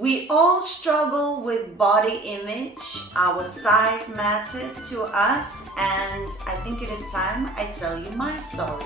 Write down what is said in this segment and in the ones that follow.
We all struggle with body image. Our size matters to us, and I think it is time I tell you my story.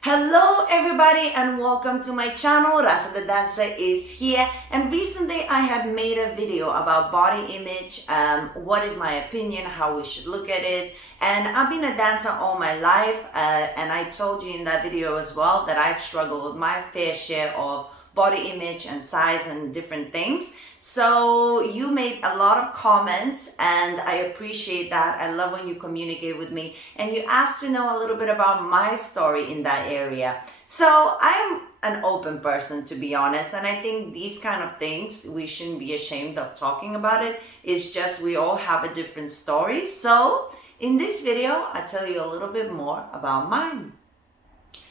Hello everybody and welcome to my channel. Rasa the dancer is here, and recently I had made a video about body image, what is my opinion, how we should look at it. And I've been a dancer all my life, and I told you in that video as well that I've struggled with my fair share of body image and size and different things. So you made a lot of comments and I appreciate that. I love when you communicate with me and you asked to know a little bit about my story in that area. So I am an open person, to be honest, and I think these kind of things we shouldn't be ashamed of talking about it. It's just we all have a different story. So in this video I'll tell you a little bit more about mine.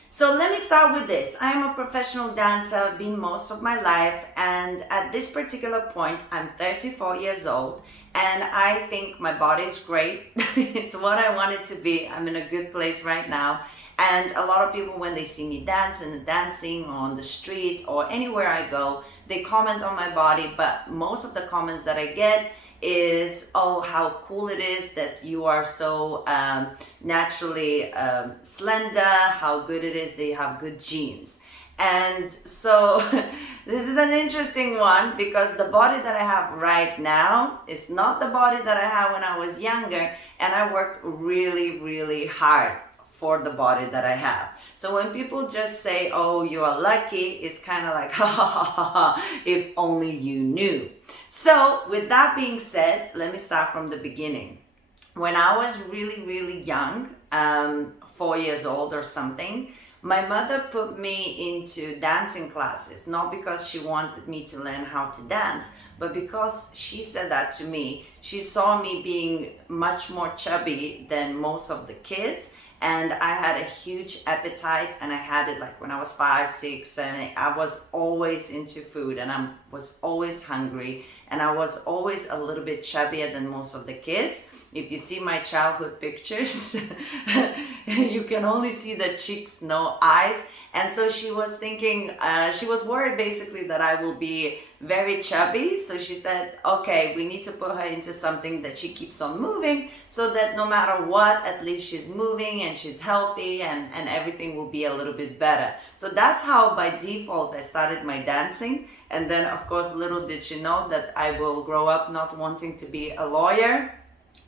So let me start with this. I am a professional dancer, I've been most of my life, and at this particular point, I'm 34 years old, and I think my body is great. It's what I want it to be. I'm in a good place right now. And a lot of people, when they see me dance and dancing on the street or anywhere I go, they comment on my body, but most of the comments that I get is, oh, how cool it is that you are so naturally slender, how good it is that you have good genes. And so this is an interesting one because the body that I have right now is not the body that I had when I was younger, and I worked really, really hard for the body that I have. So when people just say, oh, you are lucky, it's kind of like, ha ha ha ha ha, if only you knew. So with that being said, let me start from the beginning. When I was really, really young, 4 years old or something, my mother put me into dancing classes, not because she wanted me to learn how to dance, but because she said that to me. She saw me being much more chubby than most of the kids, and I had a huge appetite, and I had it like when I was 5, 6, 7, I was always into food, and I was always hungry, and I was always a little bit chubbier than most of the kids. If you see my childhood pictures, you can only see the cheeks, no eyes. And so she was thinking, she was worried basically that I will be very chubby. So she said, okay, we need to put her into something that she keeps on moving so that no matter what, at least she's moving and she's healthy and everything will be a little bit better. So that's how by default I started my dancing. And then of course, little did she know that I will grow up not wanting to be a lawyer,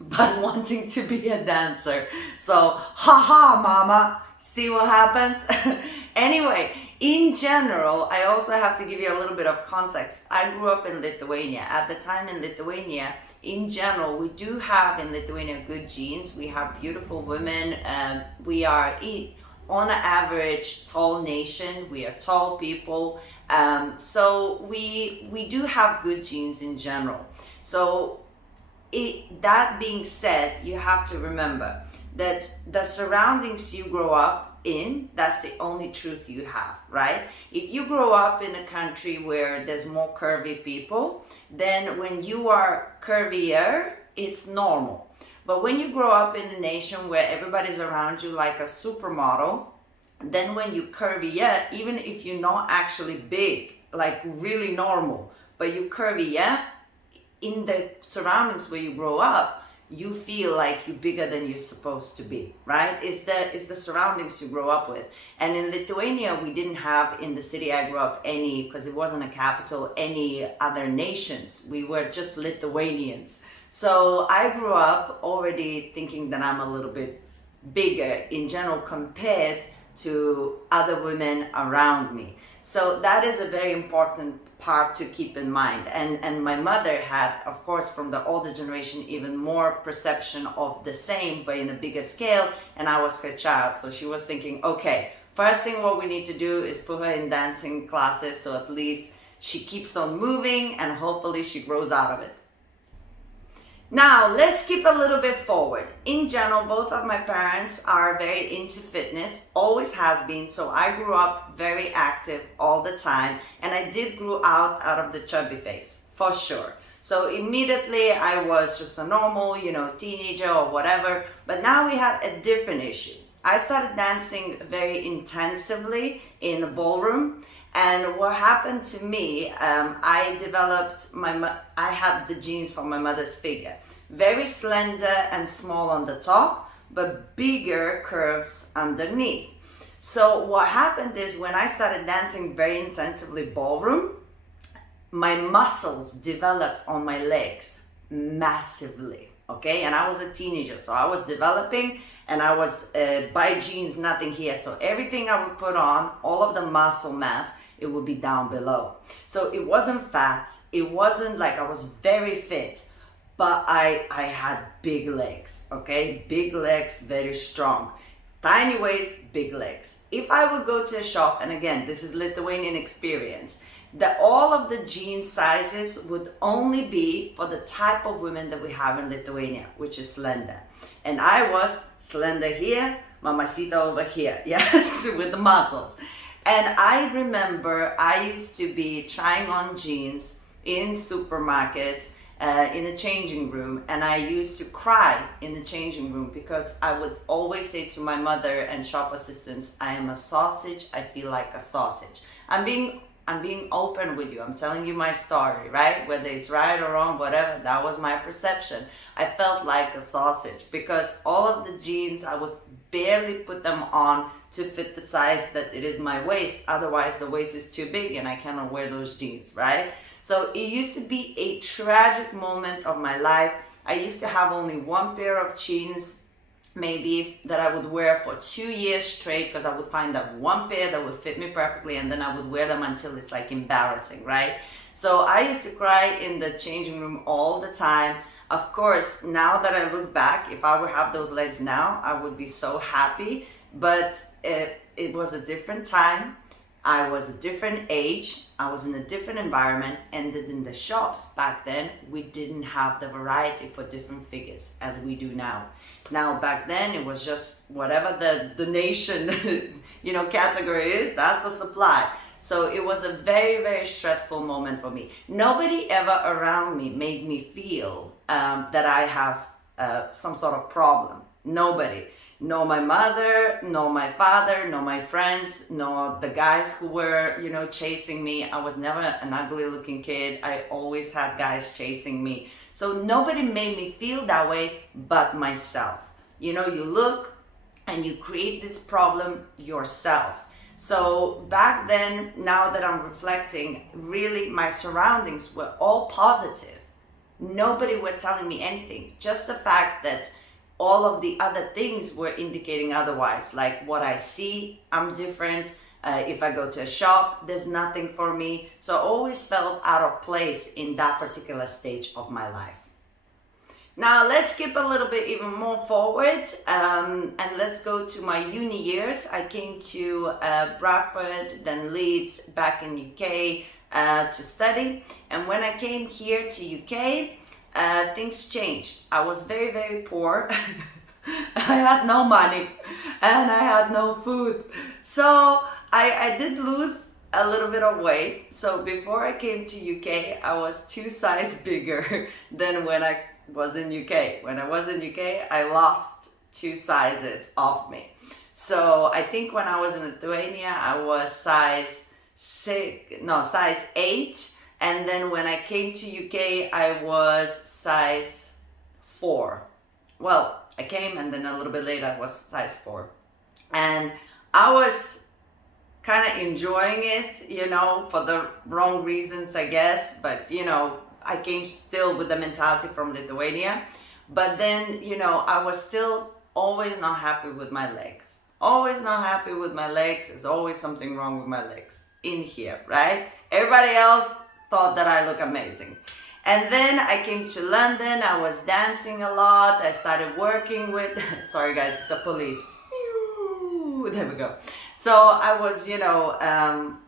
but wanting to be a dancer. So, haha, mama, see what happens? Anyway, in general, I also have to give you a little bit of context. I grew up in Lithuania. At the time in Lithuania, in general, we do have in Lithuania good genes. We have beautiful women. We are, on average, tall nation. We are tall people. So we do have good genes in general. So that being said, you have to remember that the surroundings you grow up in, that's the only truth you have, right? If you grow up in a country where there's more curvy people, then when you are curvier, it's normal. But when you grow up in a nation where everybody's around you like a supermodel, then when you curvier, even if you're not actually big, like really normal, but you curvier, in the surroundings where you grow up, you feel like you're bigger than you're supposed to be, right? It's the surroundings you grow up with. And in Lithuania, we didn't have, in the city I grew up, any, because it wasn't a capital, any other nations. We were just Lithuanians. So I grew up already thinking that I'm a little bit bigger in general compared to other women around me. So that is a very important part to keep in mind. And my mother had, of course, from the older generation, even more perception of the same, but in a bigger scale, and I was her child. So she was thinking, okay, first thing what we need to do is put her in dancing classes so at least she keeps on moving and hopefully she grows out of it. Now, let's skip a little bit forward. In general, both of my parents are very into fitness, always has been, so I grew up very active all the time, and I did grow out of the chubby phase, for sure. So immediately I was just a normal, teenager or whatever, but now we had a different issue. I started dancing very intensively in the ballroom. And what happened to me, I developed I had the genes from my mother's figure. Very slender and small on the top, but bigger curves underneath. So what happened is when I started dancing very intensively ballroom, my muscles developed on my legs massively, okay? And I was a teenager, so I was developing, and I was by genes, nothing here. So everything I would put on, all of the muscle mass, it would be down below. So it wasn't fat, it wasn't like I was very fit, but I had big legs, okay? Big legs, very strong. Tiny waist, big legs. If I would go to a shop, and again, this is Lithuanian experience, that all of the jean sizes would only be for the type of women that we have in Lithuania, which is slender. And I was slender here, mamacita over here, yes, with the muscles. And I remember I used to be trying on jeans in supermarkets, in the changing room, and I used to cry in the changing room because I would always say to my mother and shop assistants, I am a sausage, I feel like a sausage. I'm being open with you. I'm telling you my story, right? Whether it's right or wrong, whatever, that was my perception. I felt like a sausage because all of the jeans, I would barely put them on to fit the size that it is my waist. Otherwise, the waist is too big and I cannot wear those jeans, right? So it used to be a tragic moment of my life. I used to have only one pair of jeans maybe that I would wear for 2 years straight because I would find that one pair that would fit me perfectly, and then I would wear them until it's like embarrassing, right? So I used to cry in the changing room all the time. Of course, now that I look back, if I would have those legs now, I would be so happy, but it was a different time. I was a different age, I was in a different environment, and in the shops back then, we didn't have the variety for different figures as we do now. Now, back then, it was just whatever the nation, category is, that's the supply. So it was a very, very stressful moment for me. Nobody ever around me made me feel that I have some sort of problem. Nobody. No my mother, no my father, no my friends, no the guys who were, chasing me. I was never an ugly looking kid. I always had guys chasing me. So nobody made me feel that way but myself. You look and you create this problem yourself. So back then, now that I'm reflecting, really my surroundings were all positive. Nobody were telling me anything. Just the fact that all of the other things were indicating otherwise, like what I see, I'm different. If I go to a shop, there's nothing for me. So I always felt out of place in that particular stage of my life. Now let's skip a little bit even more forward and let's go to my uni years. I came to Bradford, then Leeds, back in UK to study. And when I came here to UK, things changed. I was very, very poor. I had no money and I had no food. So I did lose a little bit of weight. So before I came to UK, I was 2 sizes bigger than when I was in UK. When I was in UK, I lost 2 sizes off me. So I think when I was in Lithuania, I was size 8. And then when I came to UK, I was size 4. Well, I came and then a little bit later I was size 4. And I was kind of enjoying it, for the wrong reasons, I guess. But, I came still with the mentality from Lithuania. But then, I was still always not happy with my legs. Always not happy with my legs. There's always something wrong with my legs in here, right? Everybody else thought that I look amazing. And then I came to London. I was dancing a lot. I started working with, sorry guys, it's the police. There we go. So I was,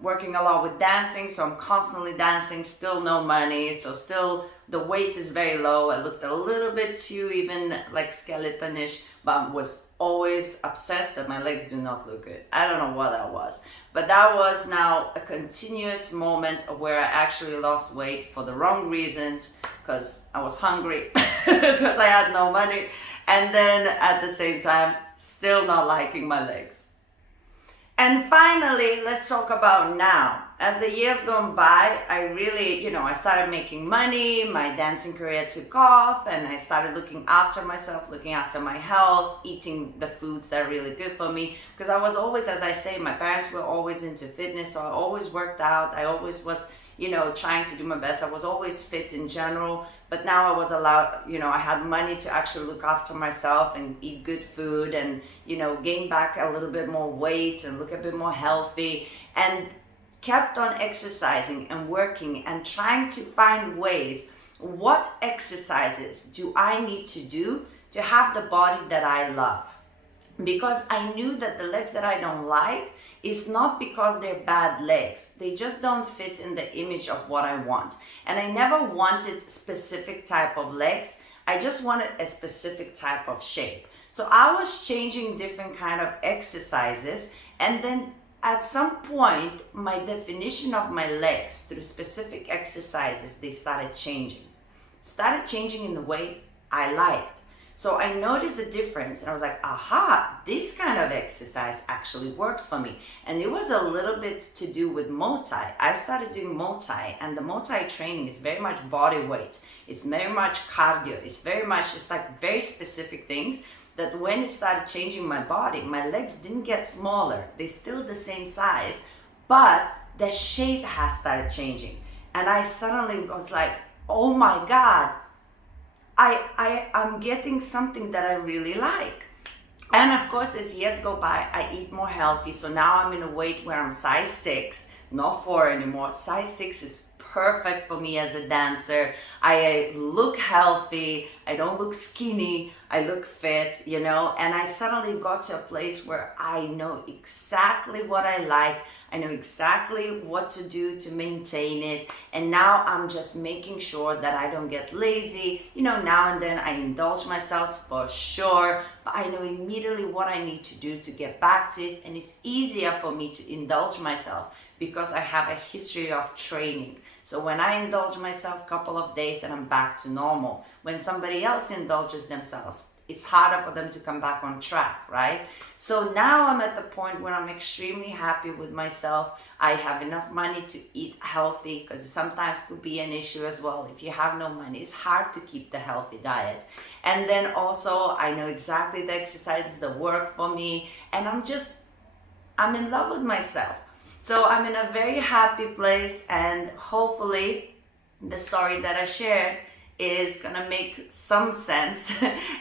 working a lot with dancing. So I'm constantly dancing, still no money. So still the weight is very low. I looked a little bit too even like skeletonish, but I was always obsessed that my legs do not look good. I don't know what that was. But that was now a continuous moment of where I actually lost weight for the wrong reasons, because I was hungry, because I had no money. And then at the same time, Still not liking my legs. And finally, let's talk about now. As the years gone by, I really, I started making money, my dancing career took off, and I started looking after myself, looking after my health, eating the foods that are really good for me. Because I was always, as I say, my parents were always into fitness, so I always worked out. I always was, trying to do my best. I was always fit in general, but now I was allowed, I had money to actually look after myself and eat good food and, gain back a little bit more weight and look a bit more healthy, and kept on exercising and working and trying to find ways. What exercises do I need to do to have the body that I love? Because I knew that the legs that I don't like is not because they're bad legs. They just don't fit in the image of what I want. And I never wanted specific type of legs. I just wanted a specific type of shape. So I was changing different kind of exercises, and then at some point, my definition of my legs through specific exercises, they started changing. Started changing in the way I liked. So I noticed the difference and I was like, aha, this kind of exercise actually works for me. And it was a little bit to do with Muay Thai. I started doing Muay Thai, and the Muay Thai training is very much body weight. It's very much cardio. It's like very specific things that when it started changing my body, my legs didn't get smaller. They're still the same size, but the shape has started changing. And I suddenly was like, oh my God, I'm getting something that I really like. And of course, as years go by, I eat more healthy. So now I'm in a weight where I'm size 6, not 4 anymore. Size 6 is perfect for me as a dancer. I look healthy. I don't look skinny. I look fit, and I suddenly got to a place where I know exactly what I like. I know exactly what to do to maintain it. And now I'm just making sure that I don't get lazy. Now and then I indulge myself for sure, but I know immediately what I need to do to get back to it. And it's easier for me to indulge myself because I have a history of training. So when I indulge myself a couple of days and I'm back to normal. When somebody else indulges themselves, it's harder for them to come back on track, right? So now I'm at the point where I'm extremely happy with myself. I have enough money to eat healthy, because sometimes could be an issue as well. If you have no money, it's hard to keep the healthy diet. And then also I know exactly the exercises that work for me, and I'm in love with myself. So I'm in a very happy place, and hopefully the story that I shared is gonna make some sense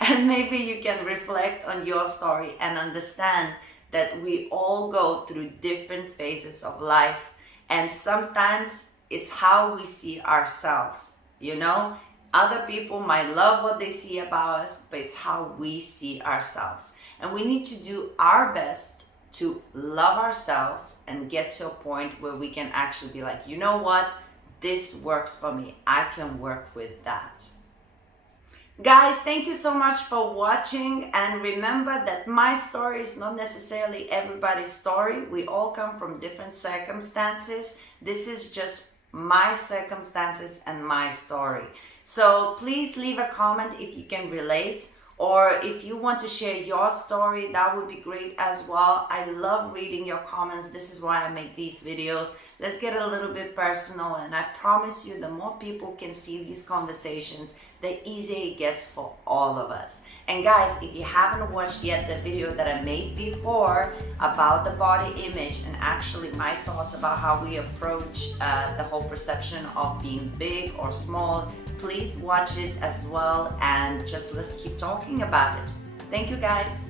and maybe you can reflect on your story and understand that we all go through different phases of life, and sometimes it's how we see ourselves. Other people might love what they see about us, but it's how we see ourselves, and we need to do our best to love ourselves and get to a point where we can actually be like, you know what, this works for me. I can work with that. Guys, thank you so much for watching, and remember that my story is not necessarily everybody's story. We all come from different circumstances. This is just my circumstances and my story. So please leave a comment if you can relate, or if you want to share your story, that would be great as well. I love reading your comments. This is why I make these videos. Let's get a little bit personal, and I promise you, the more people can see these conversations, the easier it gets for all of us. And guys, if you haven't watched yet the video that I made before about the body image and actually my thoughts about how we approach the whole perception of being big or small, please watch it as well, and just let's keep talking about it. Thank you guys.